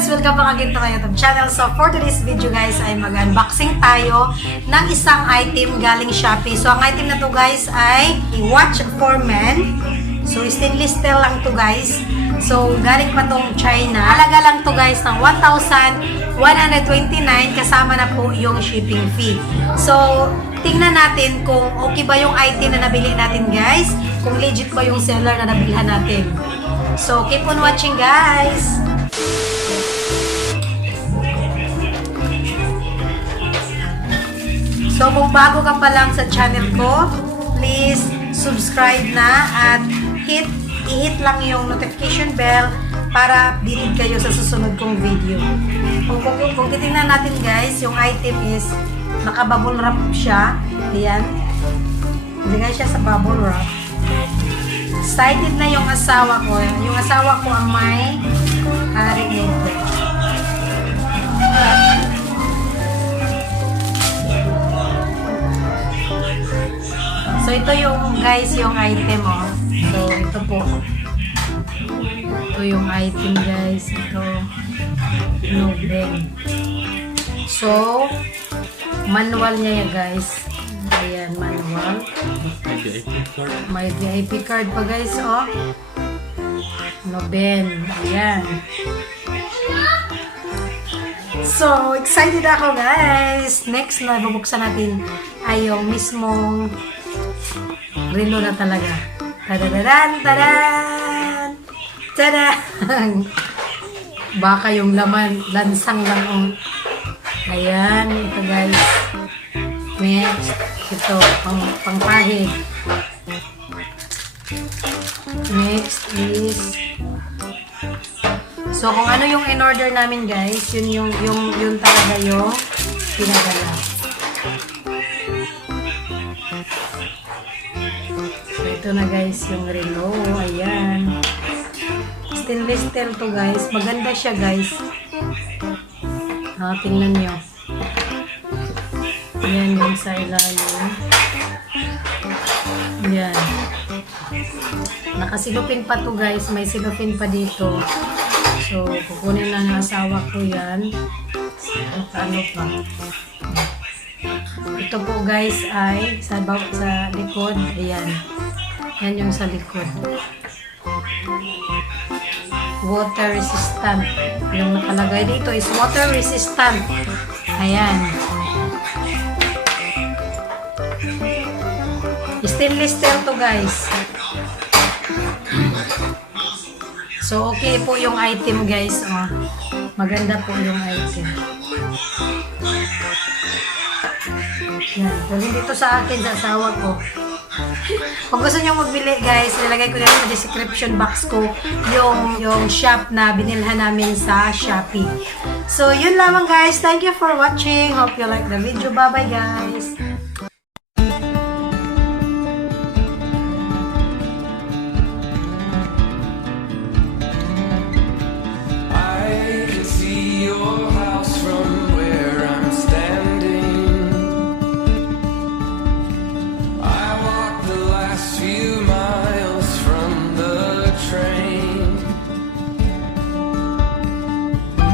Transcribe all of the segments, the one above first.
guys! Welcome back again to my YouTube channel. So for today's video guys ay mag-unboxing tayo ng isang item galing Shopee. So ang item na to guys ay watch for men. So stainless steel lang to guys. So galing pa tong China. Halaga lang to guys ng 1,129 kasama na po yung shipping fee. So tingnan natin kung okay ba yung item na nabili natin guys. Kung legit ba yung seller na nabilhan natin. So keep on watching guys! So kung bago ka pa lang sa channel ko, please subscribe na at i-hit lang yung notification bell para updated kayo sa susunod kong video. Kung titingnan natin guys, yung item is naka-bubble wrap siya. Ayan. Nilagay siya sa bubble wrap. Excited na yung asawa ko. Yung asawa ko ang may hari nito. So ito yung guys yung item oh. So ito po. Ito yung item guys. Ito. No bed. So manual niya yan guys. Ayan, manual. May VIP card pa guys, oh. Noben. Ayan. So, excited ako guys. Next na bubuksan natin ay yung mismong relo na talaga. Tadadadan! Tadan! Tadan! Baka yung laman, lansang lang oh. Ayan, ito guys. Next, ito, pangpahid. Next is, so kung ano yung in-order namin guys, yun talaga yung pinadala. So ito na guys yung relo, ayan. Stainless steel to guys, maganda siya guys. Tingnan nyo. Ayan yung sa ilalim. Ayan. Nakasilupin pa to guys. May silupin pa dito. So, kukunin na ng asawa ko yan. Ano pa. Ito po guys ay sa likod. Ayan. Yan yung sa likod. Water resistant. Yung nakalagay dito is water resistant. Ayan. Stainless steel to guys. So okay po yung item guys. Oh. Maganda po yung item. Yan. Galing dito sa akin sa asawa ko. Kung gusto nyo magbili guys, nilagay ko dito sa description box ko yung shop na binilhan namin sa Shopee. So yun lamang guys. Thank you for watching. Hope you like the video. Bye bye guys.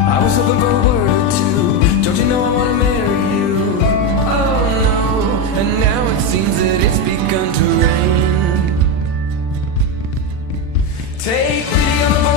I was hoping for a word or two. Don't you know I wanna marry you? Oh no. And now it seems that it's begun to rain. Take me